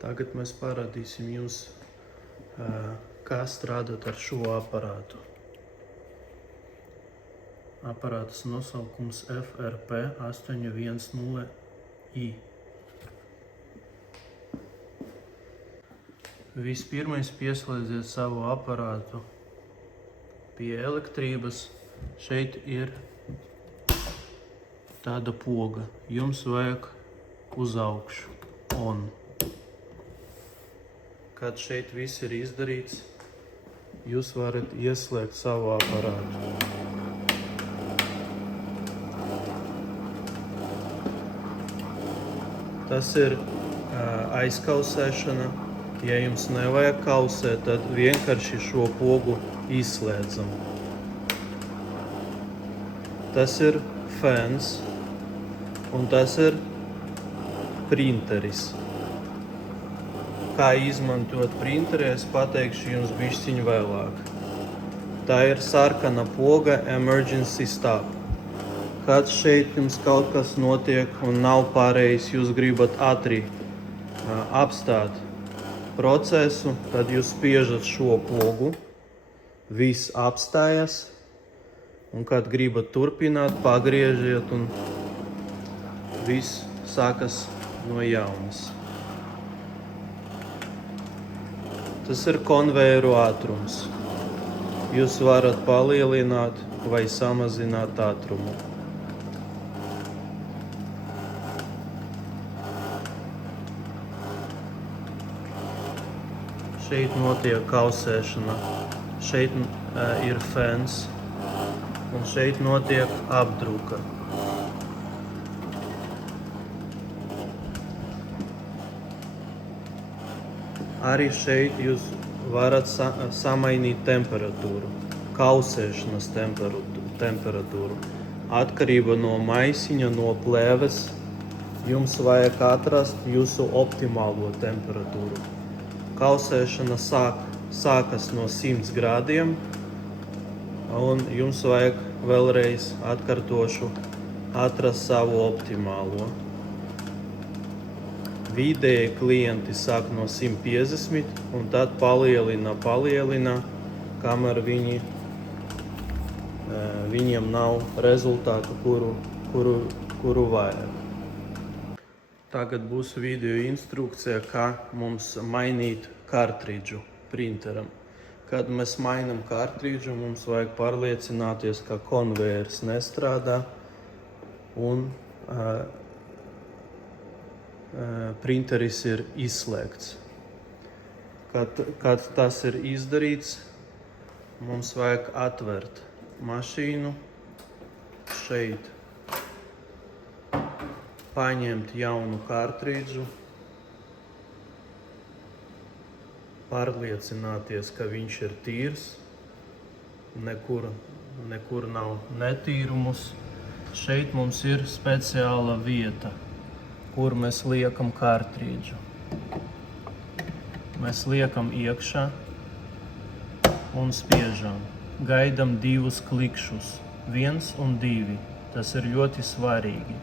Tagad mēs parādīsim jums, kā strādāt ar šo aparātu. Aparātas nosaukums FRP810i. Vispirmais pieslēdziet savu aparātu pie elektrības. Šeit ir tāda poga. Jums vajag uz augšu. On. Kad šeit viss ir izdarīts, jūs varat ieslēgt savu aparātu. Tas ir aizkausēšana. Ja jums nevajag kausēt, tad vienkārši šo pogu izslēdzam. Tas ir fans un tas ir printeris. Kā izmantot printeri, es pateikšu jums bišķiņ vēlāk. Tā ir sarkana poga emergency stop. Kad šeit jums kaut kas notiek un nav pareizs, jūs gribat ātri apstāt procesu, tad jūs spiežat šo pogu, viss apstājas, un kad gribat turpināt, pagriežiet un viss sākas no jaunas. Tas ir konvejeru ātrums. Jūs varat palielināt vai samazināt ātrumu. Šeit notiek kausēšana, šeit ir fans un šeit notiek apdruka. Arī šeit jūs varat samainīt temperatūru, kausēšanas temperatūru. Atkarība no maisiņa, no plēves, jums vajag atrast jūsu optimālo temperatūru. Kausēšana sākas no 100 grādiem, un jums vajag vēlreiz atkārtošu atrast savu optimālo. Vidēji klienti sāk no 150 un tad palielina, kamēr viņiem nav rezultātu, kuru vajag. Tagad būs video instrukcija, kā mums mainīt kartridžu printeram. Kad mēs mainām kartridžu, mums vajag pārliecināties, ka konvejers nestrādā un printeris ir izslēgts. Kad tas ir izdarīts, mums vajag atvērt mašīnu šeit. Paņemt jaunu kartridžu, pārliecināties, ka viņš ir tīrs, nekur nav netīrumus. Šeit mums ir speciāla vieta, kur mēs liekam kartridžu. Mēs liekam iekšā un spiežam. Gaidam 2 klikšus, 1 un 2. Tas ir ļoti svarīgi.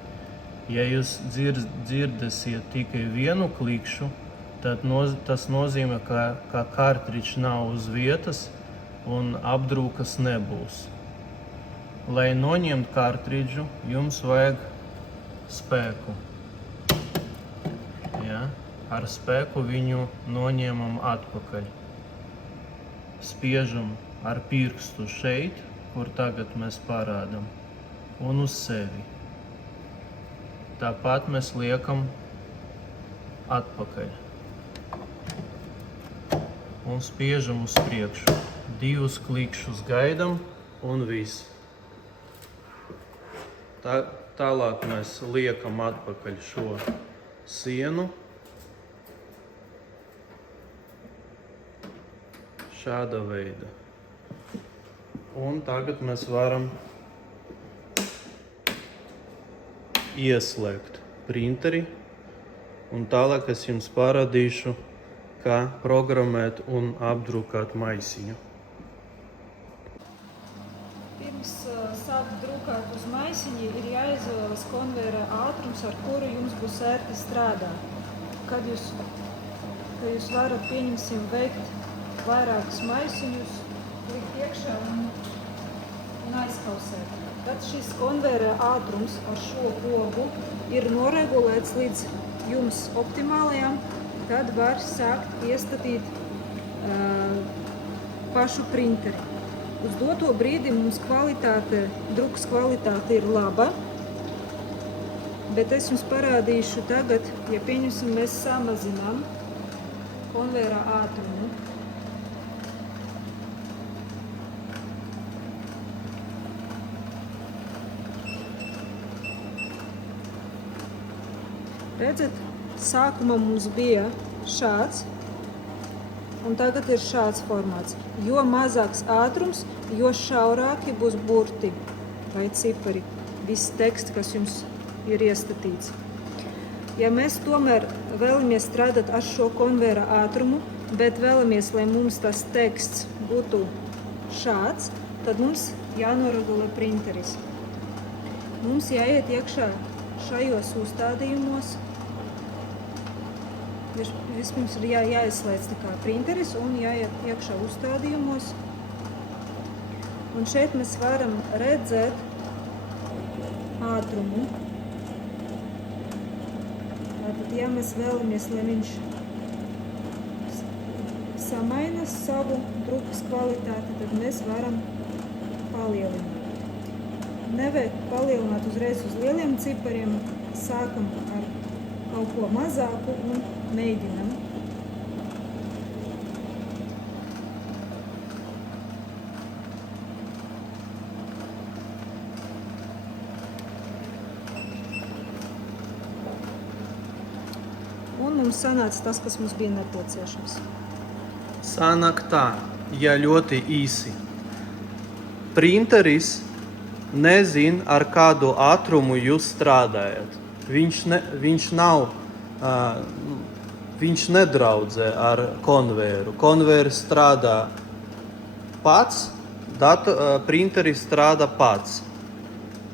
Ja jūs dzirdēsiet tikai 1 klikšu, tad tas nozīmē, ka kartridžs nav uz vietas un apdrukas nebūs. Lai noņemt kartridžu, jums vajag spēku. Ja? Ar spēku viņu noņemam atpakaļ. Spiežam ar pirkstu šeit, kur tagad mēs parādam, un uz sevi. Tāpat mēs liekam atpakaļ un spiežam uz priekšu. 2 klikšus gaidam un viss. Tālāk mēs liekam atpakaļ šo sienu. Šāda veida. Un tagad mēs varam ieslēgt printeri, un tālāk es jums parādīšu, kā programmēt un apdrukāt maisiņu. Pirms sākt drukāt uz maisiņa, ir jāizvēlas konvejera ātrums, ar kuru jums būs ērti strādāt. Kad jūs ka jūs varat, pieņemsim, veikt vairākus maisiņus, likt iekšā un aizkausēt. Tad šis konvejera ātrums ar šo pogu ir noregulēts līdz jums optimālajam, tad var sākt iestatīt pašu printeri. Uz doto brīdi mums drukas kvalitāte ir laba, bet es jums parādīšu tagad, ja pieņemsim, mēs samazinām konvejera ātrumu. Redzat, sākumā mums bija šāds, un tagad ir šāds formāts. Jo mazāks ātrums, jo šaurāki būs burti vai cipari, viss teksts, kas jums ir iestatīts. Ja mēs tomēr vēlamies strādāt ar šo konvejera ātrumu, bet vēlamies, lai mums tas teksts būtu šāds, tad mums jānoregulē printeris. Mums jāiet iekšā šajos uzstādījumos. Vispirms ir jāizslēdz printeris un jāiet iekšā uzstādījumos. Un šeit mēs varam redzēt ātrumu. Tātad, ja mēs vēlamies, lai viņš samaina savu drukas kvalitāti, tad mēs varam palielināt. Nevajag palielināt uzreiz uz lieliem cipariem, sākam ar kaut ko mazāku un mēģinam. Un mums sanāca tas, kas mums bija nepieciešams. Sanāk tā, ja ļoti īsi. Printeris nezin, ar kādu ātrumu jūs strādājat. Viņš nedraudzē ar konvejeru. Konvejers strādā pats, printeris strādā pats.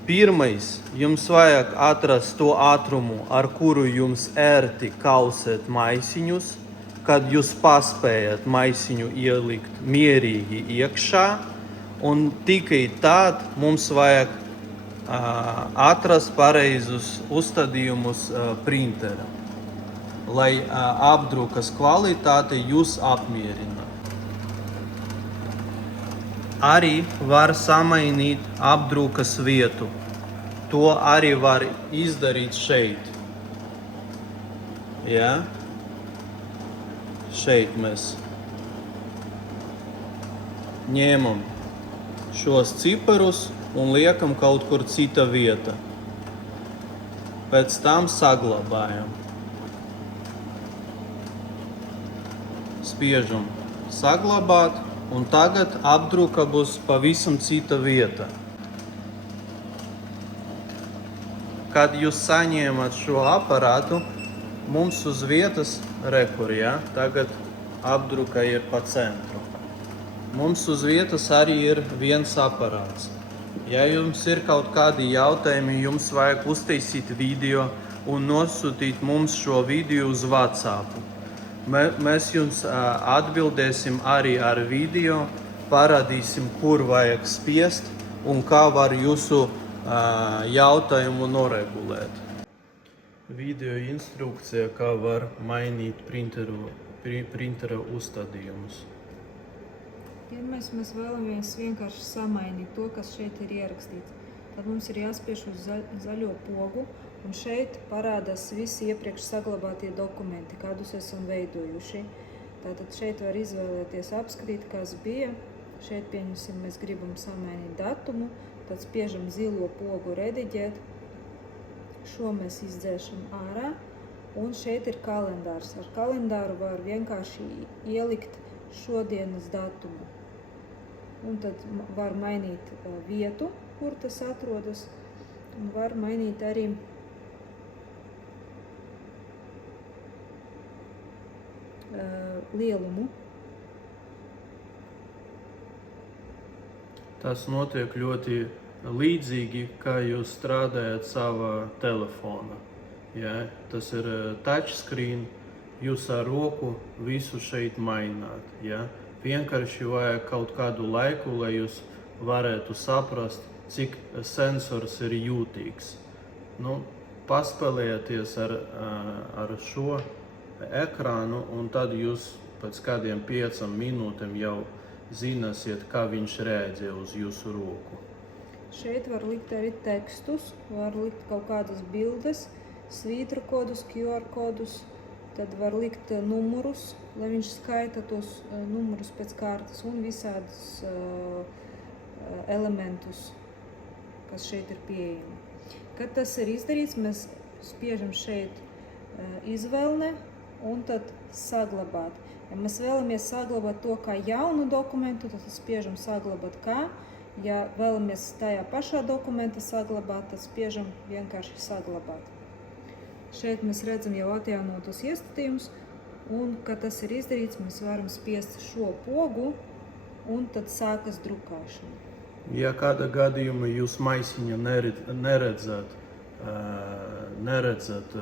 Pirmais, jums vajag atrast to ātrumu, ar kuru jums ērti kausēt maisiņus, kad jūs paspējat maisiņu ielikt mierīgi iekšā, un tikai tad mums vajag atrast pareizus uzstādījumus printera, lai apdrukas kvalitāte jūs apmierina. Arī var samainīt apdrukas vietu. To arī var izdarīt šeit. Ja? Šeit mēs ņemam šos ciparus un liekam kaut kur cita vieta. Pēc tam saglabājam. Spiežam saglabāt, un tagad apdruka būs pavisam cita vieta. Kad jūs saņēmat šo aparātu, mums uz vietas rekur, ja? Tagad apdruka ir pa centru. Mums uz vietas arī ir viens aparāts. Ja jums ir kaut kādi jautājumi, jums vajag uztaisīt video un nosūtīt mums šo video uz WhatsApp. Mēs jums atbildēsim arī ar video, parādīsim, kur vajag spiest un kā var jūsu jautājumu noregulēt. Video instrukcija, kā var mainīt printera uzstādījumus. Pirmais mēs vēlamies vienkārši samainīt to, kas šeit ir ierakstīts. Tad mums ir jāspiež uz zaļo pogu, un šeit parādās visi iepriekš saglabātie dokumenti, kādus esam veidojuši. Tātad šeit var izvēlēties apskatīt, kas bija. Šeit, pieņemsim, mēs gribam samainīt datumu, tad spiežam zilo pogu rediģēt. Šo mēs izdzēšam ārā, un šeit ir kalendārs. Ar kalendāru var vienkārši ielikt šodienas datumu. Un tad var mainīt vietu, kur tas atrodas, un var mainīt arī lielumu. Tas notiek ļoti līdzīgi, kā jūs strādājat savā telefonā. Ja? Tas ir touchscreen, jūs ar roku visu šeit maināt. Ja? Vienkārši vajag kaut kādu laiku, lai jūs varētu saprast, cik sensors ir jūtīgs. Nu, paspēlējieties ar šo ekrānu, un tad jūs pēc kādiem 5 minūtēm jau zināsiet, kā viņš reaģē uz jūsu roku. Šeit var likt arī tekstus, var likt kaut kādas bildes, svītru kodus, QR kodus, tad var likt numurus, lai viņš skaita tos numurus pēc kārtas un visādus elementus, kas šeit ir pieejami. Kad tas ir izdarīts, mēs spiežam šeit izvēlne un tad saglabāt. Ja mēs vēlamies saglabāt to kā jaunu dokumentu, tad spiežam saglabāt kā. Ja vēlamies tajā pašā dokumentā saglabāt, tad spiežam vienkārši saglabāt. Šeit mēs redzam jau atjaunotus ieskatījumus, un, kad tas ir izdarīts, mēs varam spiest šo pogu, un tad sākas drukāšana. Ja kādā gadījumā jūs maisiņā neredzat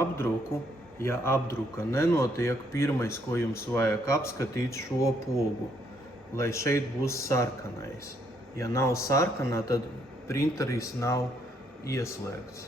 apdruku, ja apdruka nenotiek, pirmais, ko jums vajag apskatīt šo pogu, lai šeit būs sarkanais. Ja nav sarkanā, tad printeris nav ieslēgts.